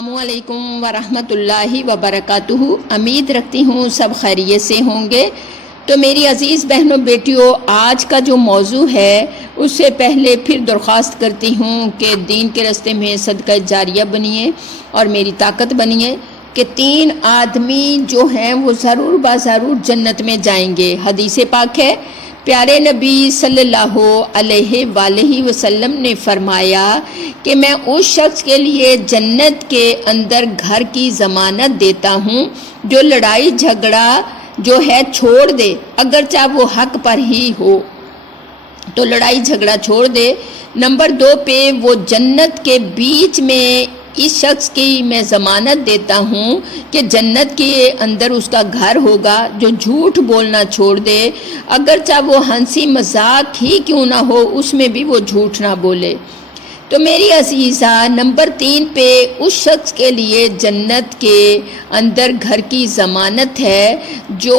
السلام علیکم ورحمۃ اللہ وبرکاتہ۔ امید رکھتی ہوں سب خیریت سے ہوں گے۔ تو میری عزیز بہنوں بیٹیوں، آج کا جو موضوع ہے اس سے پہلے پھر درخواست کرتی ہوں کہ دین کے راستے میں صدقہ جاریہ بنیے اور میری طاقت بنیے کہ 3 آدمی جو ہیں وہ ضرور ضرور جنت میں جائیں گے۔ حدیث پاک ہے، پیارے نبی صلی اللہ علیہ وآلہ وسلم نے فرمایا کہ میں اس شخص کے لیے جنت کے اندر گھر کی ضمانت دیتا ہوں جو لڑائی جھگڑا جو ہے چھوڑ دے، اگرچہ وہ حق پر ہی ہو تو لڑائی جھگڑا چھوڑ دے۔ نمبر 2 پہ وہ جنت کے بیچ میں اس شخص کی میں ضمانت دیتا ہوں کہ جنت کے اندر اس کا گھر ہوگا جو جھوٹ بولنا چھوڑ دے، اگرچہ وہ ہنسی مذاق ہی کیوں نہ ہو اس میں بھی وہ جھوٹ نہ بولے۔ تو میری عزیزہ، نمبر 3 پہ اس شخص کے لیے جنت کے اندر گھر کی ضمانت ہے جو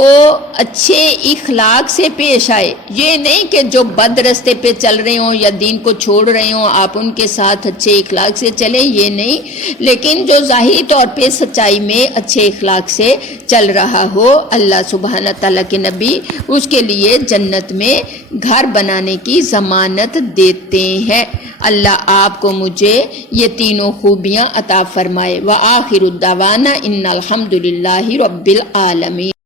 اچھے اخلاق سے پیش آئے۔ یہ نہیں کہ جو بد رستے پہ چل رہے ہوں یا دین کو چھوڑ رہے ہوں آپ ان کے ساتھ اچھے اخلاق سے چلیں، یہ نہیں، لیکن جو ظاہری طور پہ سچائی میں اچھے اخلاق سے چل رہا ہو، اللہ سبحانہ تعالیٰ کے نبی اس کے لیے جنت میں گھر بنانے کی ضمانت دیتے ہیں۔ اللہ آپ کو مجھے یہ تینوں خوبیاں عطا فرمائے۔ وآخر الدعوانا ان الحمدللہ رب العالمین۔